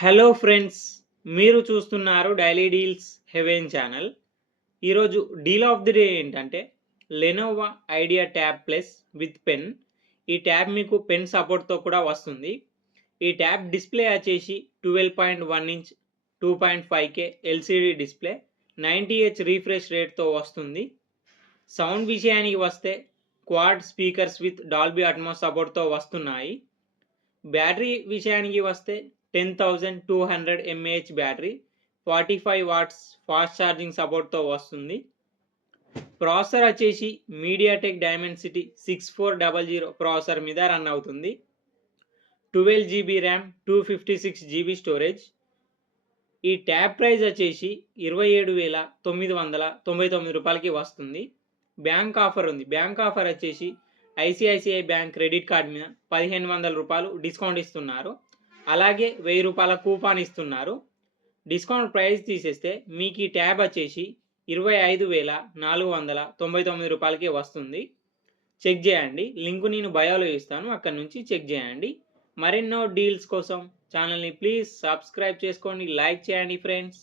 Hello friends, మీరు చూస్తున్నారు daily deals heaven channel. ఈరోజు డీల్ ఆఫ్ ది డే ఏంటంటే Lenovo Idea tab plus with pen. ఈ tab మీకు పెన్ సపోర్ట్తో కూడా వస్తుంది. ఈ ట్యాబ్ డిస్ప్లే వచ్చేసి 12.1 inch 2.5K LCD display 90Hz refresh రేట్తో వస్తుంది. సౌండ్ విషయానికి వస్తే quad speakers with Dolby Atmos సపోర్ట్తో వస్తున్నాయి. బ్యాటరీ విషయానికి వస్తే 10,200 mAh battery 45 watts fast charging సపోర్ట్తో వస్తుంది. ప్రాసెసర్ వచ్చేసి మీడియాటెక్ డైమెన్సిటీ 6400 ప్రాసెసర్ మీద రన్ అవుతుంది. 12GB RAM 256GB storage. ఈ ట్యాబ్ ప్రైస్ వచ్చేసి 27,999 రూపాయలకి వస్తుంది. బ్యాంక్ ఆఫర్ ఉంది. బ్యాంక్ ఆఫర్ వచ్చేసి ఐసిఐసిఐ బ్యాంక్ క్రెడిట్ కార్డ్ మీద 1,500 రూపాయలు డిస్కౌంట్ ఇస్తున్నారు. అలాగే 1000 రూపాయల కూపాన్ ఇస్తున్నారు. డిస్కౌంట్ ప్రైస్ తీసేస్తే మీకు ఈ ట్యాబ్ వచ్చేసి 25,499 రూపాయలకి వస్తుంది. చెక్ చేయండి. లింకు నేను బయోలో ఇస్తాను, అక్కడ నుంచి చెక్ చేయండి. మరెన్నో డీల్స్ కోసం ఛానల్ని ప్లీజ్ సబ్స్క్రైబ్ చేసుకోండి, లైక్ చేయండి ఫ్రెండ్స్.